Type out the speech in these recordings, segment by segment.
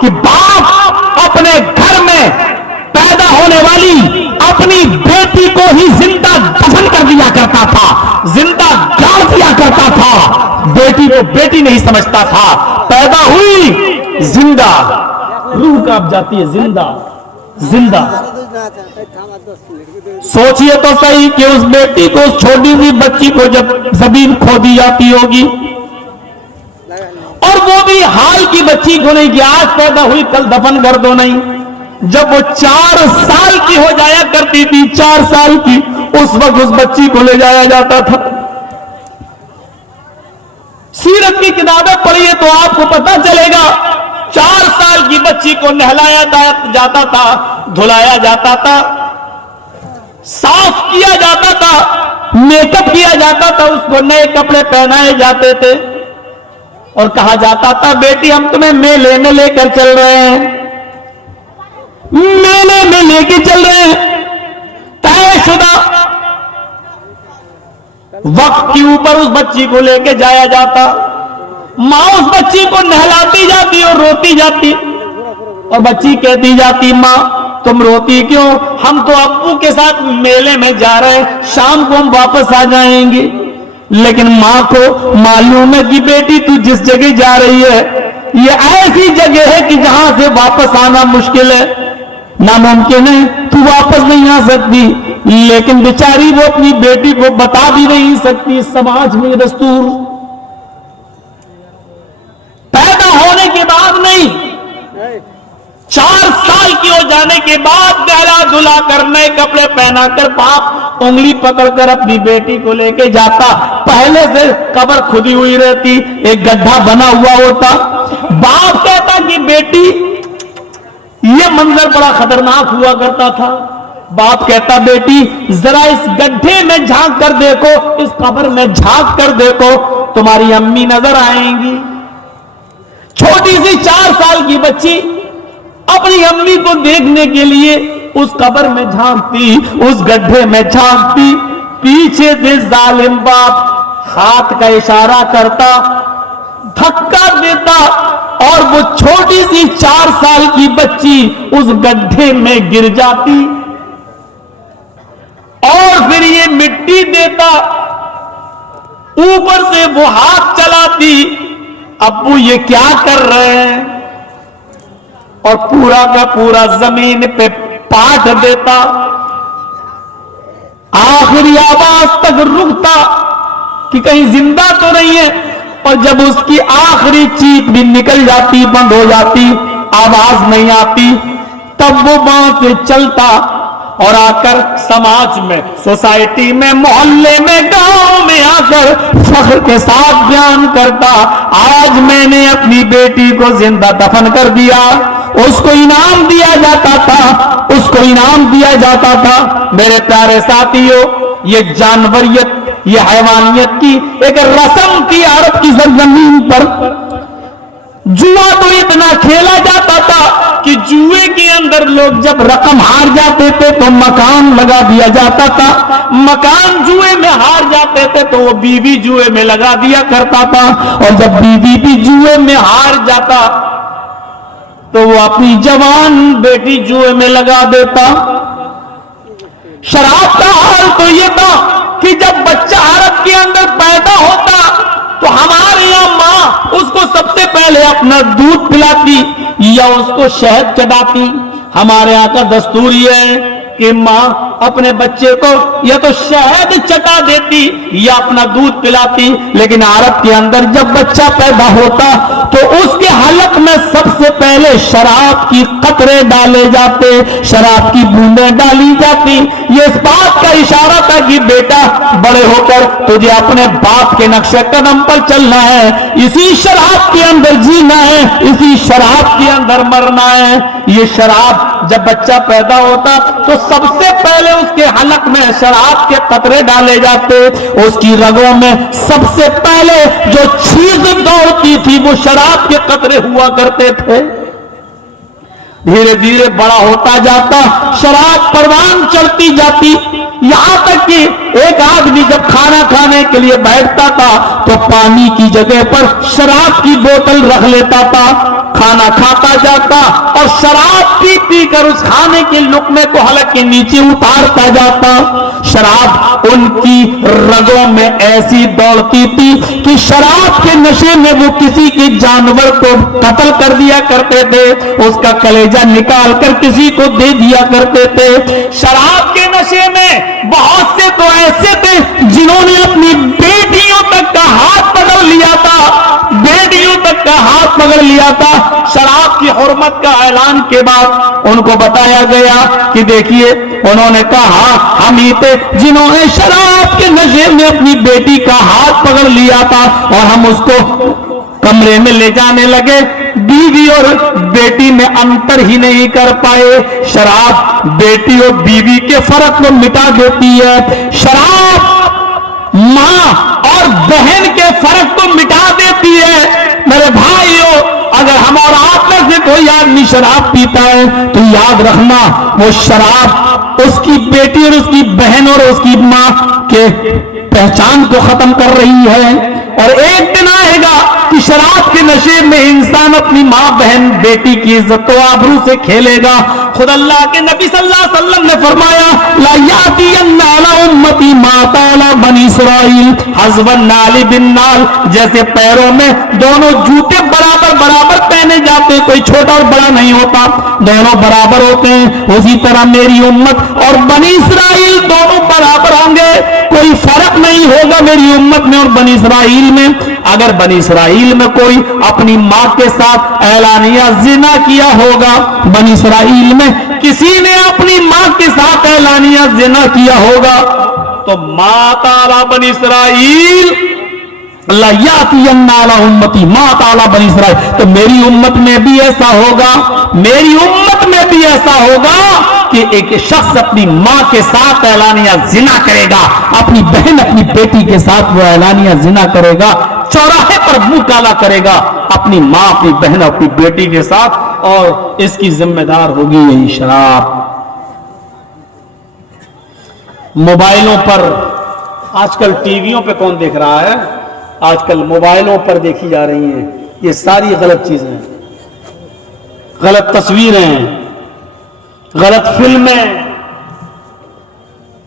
کہ باپ اپنے گھر میں پیدا ہونے والی اپنی بیٹی کو ہی زندہ دفن کر دیا کرتا تھا، زندہ گاڑ دیا کرتا تھا، بیٹی کو بیٹی نہیں سمجھتا تھا، پیدا ہوئی زندہ، روح کانپ جاتی ہے، زندہ زندہ۔ سوچئے تو صحیح کہ اس بیٹی کو، اس چھوٹی سی بچی کو جب زمین کھودی جاتی ہوگی، اور وہ بھی حال کی بچی کو نہیں کہ آج پیدا ہوئی کل دفن کر دو، نہیں، جب وہ 4 سال کی ہو جایا کرتی تھی، 4 سال کی، اس وقت اس بچی کو لے جایا جاتا تھا۔ سیرت کی کتابیں پڑھیے تو آپ کو پتہ چلے گا، 4 سال کی بچی کو نہلایا جاتا تھا، دھلایا جاتا تھا، صاف کیا جاتا تھا، میک اپ کیا جاتا تھا، اس کو نئے کپڑے پہنائے جاتے تھے، اور کہا جاتا تھا بیٹی ہم تمہیں میلے میں لے کر چل رہے ہیں، میلے میں لے کے چل رہے ہیں۔ طے شدہ وقت کے اوپر اس بچی کو لے کے جایا جاتا، ماں اس بچی کو نہلاتی جاتی اور روتی جاتی، اور بچی کہتی جاتی ماں تم روتی کیوں، ہم تو ابو کے ساتھ میلے میں جا رہے ہیں، شام کو ہم واپس آ جائیں گے۔ لیکن ماں کو معلوم ہے کہ بیٹی تو جس جگہ جا رہی ہے یہ ایسی جگہ ہے کہ جہاں سے واپس آنا مشکل ہے، ناممکن ہے، تو واپس نہیں آ سکتی، لیکن بیچاری وہ اپنی بیٹی کو بتا بھی نہیں سکتی۔ سماج میں دستور پیدا ہونے کے بعد نہیں، 4 سال کی ہو جانے کے بعد نہلا دھلا کر نئے کپڑے پہنا کر باپ انگلی پکڑ کر اپنی بیٹی کو لے کے جاتا۔ پہلے سے قبر کھدی ہوئی رہتی، ایک گڈھا بنا ہوا ہوتا، باپ کہتا کہ بیٹی، یہ منظر بڑا خطرناک ہوا کرتا تھا، باپ کہتا بیٹی ذرا اس گڈھے میں جھانک کر دیکھو، اس قبر میں جھانک کر دیکھو، تمہاری امی نظر آئیں گی۔ چھوٹی سی 4 سال کی بچی اپنی امی کو دیکھنے کے لیے اس قبر میں جھانکتی، اس گڈھے میں جھانکتی، پیچھے سے ظالم باپ ہاتھ کا اشارہ کرتا، دھکا دیتا، اور وہ چھوٹی سی 4 سال کی بچی اس گڈھے میں گر جاتی، اور پھر یہ مٹی دیتا، اوپر سے وہ ہاتھ چلاتی، ابو یہ کیا کر رہے ہیں، اور پورا کا پورا زمین پہ پاٹ دیتا، آخری آواز تک رکتا کہ کہیں زندہ تو نہیں ہے، اور جب اس کی آخری چیخ بھی نکل جاتی، بند ہو جاتی، آواز نہیں آتی، تب وہ وہاں سے چلتا اور آ کر سماج میں، سوسائٹی میں، محلے میں، گاؤں میں آ کر فخر کے ساتھ بیان کرتا آج میں نے اپنی بیٹی کو زندہ دفن کر دیا۔ اس کو انعام دیا جاتا تھا، اس کو انعام دیا جاتا تھا۔ میرے پیارے ساتھیوں، یہ جانوریت، یہ حیوانیت کی ایک رسم تھی عرب کی سرزمین پر۔ جوا تو اتنا کھیلا جاتا تھا کہ جوئے کے اندر لوگ جب رقم ہار جاتے تھے تو مکان لگا دیا جاتا تھا، مکان جوئے میں ہار جاتے تھے تو وہ بیوی جوئے میں لگا دیا کرتا تھا، اور جب بیوی بھی جوئے میں ہار جاتا تو وہ اپنی جوان بیٹی جوئے میں لگا دیتا۔ شراب کا حال تو یہ تھا کہ جب بچہ عرب کے اندر پیدا ہوتا تو ہمارے یہاں ماں اس کو سب سے پہلے اپنا دودھ پلاتی یا اس کو شہد چٹاتی۔ ہمارے یہاں کا دستور یہ ہے کہ ماں اپنے بچے کو یا تو شہد چٹا دیتی یا اپنا دودھ پلاتی، لیکن عرب کے اندر جب بچہ پیدا ہوتا تو اس کے حلق میں سب سے پہلے شراب کی قطرے ڈالے جاتے، شراب کی بوندیں ڈالی جاتی۔ یہ اس بات کا اشارہ تھا کہ بیٹا بڑے ہو کر تجھے اپنے باپ کے نقش قدم پر چلنا ہے، اسی شراب کے اندر جینا ہے، اسی شراب کے اندر مرنا ہے۔ یہ شراب جب بچہ پیدا ہوتا تو سب سے پہلے اس کے حلق میں شراب کے قطرے ڈالے جاتے، اس کی رگوں میں سب سے پہلے جو چیز دوڑتی تھی وہ شراب کے قطرے ہوا کرتے تھے۔ دھیرے دھیرے بڑا ہوتا جاتا، شراب پروان چڑھتی جاتی، یہاں تک کہ ایک آدمی جب کھانا کھانے کے لیے بیٹھتا تھا تو پانی کی جگہ پر شراب کی بوتل رکھ لیتا تھا، کھانا کھاتا جاتا اور شراب پی پی کر اس کھانے کے لقمے کو حلق کے نیچے اتارتا جاتا۔ شراب ان کی رگوں میں ایسی دوڑتی تھی کہ شراب کے نشے میں وہ کسی کے جانور کو قتل کر دیا کرتے تھے، اس کا کلیجہ نکال کر کسی کو دے دیا کرتے تھے۔ شراب کے نشے میں بہت سے تو ایسے تھے جنہوں نے اپنی بیٹیوں تک کا ہاتھ پکڑ لیا تھا، بیٹیوں تک کا ہاتھ پکڑ لیا تھا۔ شراب کی حرمت کا اعلان کے بعد ان کو بتایا گیا کہ دیکھیے، انہوں نے کہا ہم ہی تھے جنہوں نے شراب کے نشے میں اپنی بیٹی کا ہاتھ پکڑ لیا تھا اور ہم اس کو کمرے میں لے جانے لگے، بیوی اور بیٹی میں انتر ہی نہیں کر پائے۔ شراب بیٹی اور بیوی کے فرق کو مٹا دیتی ہے، شراب ماں اور بہن کے فرق کو مٹا دیتی ہے۔ میرے بھائیوں، اگر ہم اور آپ میں سے کوئی آدمی شراب پیتا ہے تو یاد رکھنا وہ شراب اس کی بیٹی اور اس کی بہن اور اس کی ماں کے پہچان کو ختم کر رہی ہے، اور ایک دن آئے گا کہ شراب کے نشے میں انسان اپنی ماں بہن بیٹی کی عزت و آبرو سے کھیلے گا۔ خود اللہ کے نبی صلی اللہ علیہ وسلم نے فرمایا لا یاتین علی امتی ما طال بنی اسرائیل حزب النال بالنال، جیسے پیروں میں دونوں جوتے برابر برابر پہنے جاتے، کوئی چھوٹا اور بڑا نہیں ہوتا، دونوں برابر ہوتے ہیں، اسی طرح میری امت اور بنی اسرائیل دونوں برابر ہوں گے، کوئی فرق نہیں ہوگا میری امت میں اور بنی اسرائیل میں۔ اگر بنی اسرائیل میں کوئی اپنی ماں کے ساتھ اعلانیہ زنا کیا ہوگا، بنی اسرائیل میں کسی نے اپنی ماں کے ساتھ اعلانیہ زنا کیا ہوگا، تو ماں تعالی بنی اسرائیل اللہ یاتین علی امتی ما تعالی بنی اسرائیل، تو میری امت میں بھی ایسا ہوگا، میری امت میں بھی ایسا ہوگا کہ ایک شخص اپنی ماں کے ساتھ اعلانیہ زنا کرے گا، اپنی بہن اپنی بیٹی کے ساتھ وہ اعلانیہ زنا کرے گا، چوراہے پر منہ کالا کرے گا اپنی ماں اپنی بہن اپنی بیٹی کے ساتھ، اور اس کی ذمہ دار ہوگی یہی شراب۔ موبائلوں پر آج کل ٹی ویوں پہ کون دیکھ رہا ہے، آج کل موبائلوں پر دیکھی جا رہی ہیں یہ ساری غلط چیزیں ہیں، غلط تصویریں ہیں، غلط فلمیں،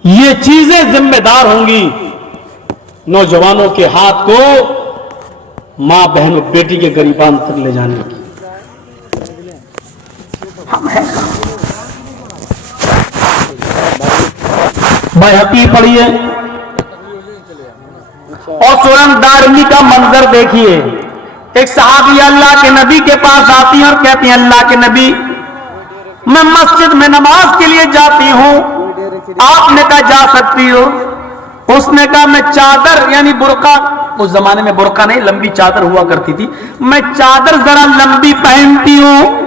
یہ چیزیں ذمہ دار ہوں گی نوجوانوں کے ہاتھ کو ماں بہن اور بیٹی کے گریبان تک لے جانے کی۔ ہم ہیں بحقی پڑھیے اور سورن دارمی کا منظر دیکھیے، ایک صحابی اللہ کے نبی کے پاس آتی ہیں اور کہتی ہیں اللہ کے نبی میں مسجد میں نماز کے لیے جاتی ہوں، آپ نے کہا جا سکتی ہو، اس نے کہا میں چادر یعنی برقع، اس زمانے میں برقع نہیں لمبی چادر ہوا کرتی تھی، میں چادر ذرا لمبی پہنتی ہوں،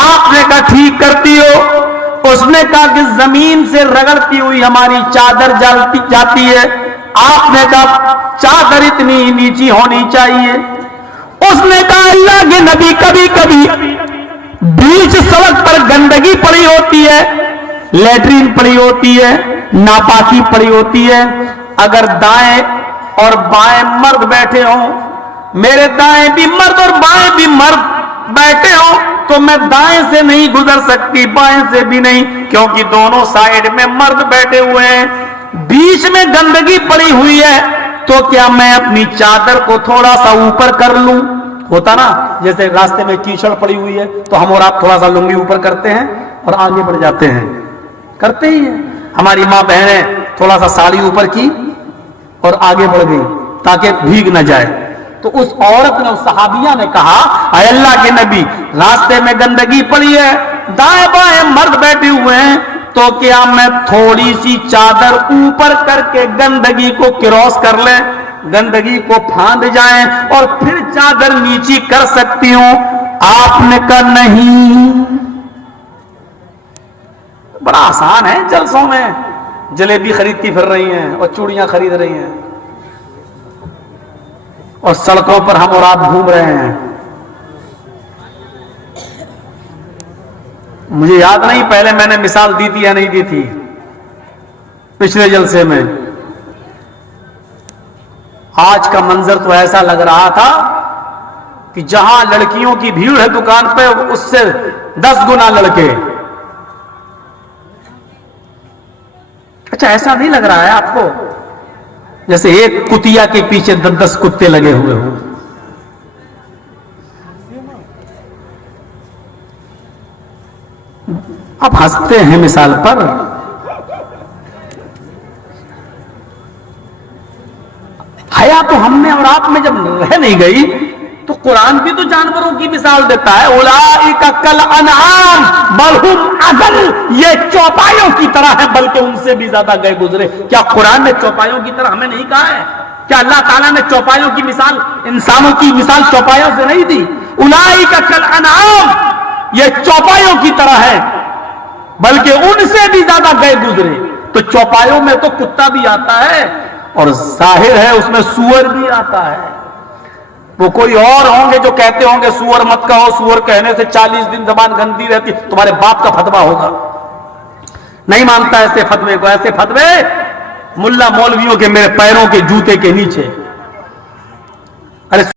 آپ نے کہا ٹھیک کرتی ہو، اس نے کہا کہ زمین سے رگڑتی ہوئی ہماری چادر جاتی ہے، آپ نے کہا چادر اتنی نیچی ہونی چاہیے، اس نے کہا اللہ کے نبی کبھی کبھی بیچ سڑک پر گندگی پڑی ہوتی ہے، لیٹرین پڑی ہوتی ہے، ناپاکی پڑی ہوتی ہے، اگر دائیں اور بائیں مرد بیٹھے ہوں، میرے دائیں بھی مرد اور بائیں بھی مرد بیٹھے ہوں، تو میں دائیں سے نہیں گزر سکتی بائیں سے بھی نہیں، کیونکہ دونوں سائیڈ میں مرد بیٹھے ہوئے ہیں، بیچ میں گندگی پڑی ہوئی ہے، تو کیا میں اپنی چادر کو تھوڑا سا اوپر کر لوں؟ ہوتا نا جیسے راستے میں کیچڑ پڑی ہوئی ہے تو ہم اور آپ تھوڑا سا لنگی اوپر کرتے ہیں اور آگے بڑھ جاتے ہیں، کرتے ہی ہیں، ہماری ماں بہنیں تھوڑا سا ساڑی اوپر کی اور آگے بڑھ گئی تاکہ بھیگ نہ جائے، تو اس عورت نے اس صحابیہ نے کہا اے اللہ کے نبی راستے میں گندگی پڑی ہے، دائیں بائیں مرد بیٹھے ہوئے ہیں، تو کیا میں تھوڑی سی چادر اوپر کر کے گندگی کو کراس کر لیں، گندگی کو پھاند جائیں اور پھر چادر نیچی کر سکتی ہوں؟ آپ نے کہا نہیں۔ بڑا آسان ہے، جلسوں میں جلیبی خریدتی پھر رہی ہیں اور چوڑیاں خرید رہی ہیں اور سڑکوں پر ہم اور آپ گھوم رہے ہیں، مجھے یاد نہیں پہلے میں نے مثال دی تھی یا نہیں دی تھی پچھلے جلسے میں. آج کا منظر تو ایسا لگ رہا تھا کہ جہاں لڑکیوں کی بھیڑ ہے دکان پہ اس سے 10 گنا لڑکے. اچھا ایسا نہیں لگ رہا ہے آپ کو جیسے ایک کتیا کے پیچھے 10 کتے لگے ہوئے ہوں؟ اب ہنستے ہیں مثال پر. حیا تو ہم میں اور آپ میں جب رہ نہیں گئی تو قرآن بھی تو جانوروں کی مثال دیتا ہے. اولئک کالانعام بل ہم اضل. یہ چوپایوں کی طرح ہے بلکہ ان سے بھی زیادہ گئے گزرے. کیا قرآن نے چوپایوں کی طرح ہمیں نہیں کہا ہے؟ کیا اللہ تعالیٰ نے چوپایوں کی مثال انسانوں کی مثال چوپایوں سے نہیں دی؟ اولئک کالانعام یہ چوپایوں کی طرح ہے بلکہ ان سے بھی زیادہ گئے گزرے. تو چوپایوں میں تو کتا بھی آتا ہے اور ظاہر ہے اس میں سور بھی آتا ہے. وہ کوئی اور ہوں گے جو کہتے ہوں گے سور مت کہو، سور کہنے سے 40 دن زبان گندی رہتی. تمہارے باپ کا فتویٰ ہوگا. نہیں مانتا ایسے فتوے کو. ایسے فتوے ملا مولویوں کے میرے پیروں کے جوتے کے نیچے. ارے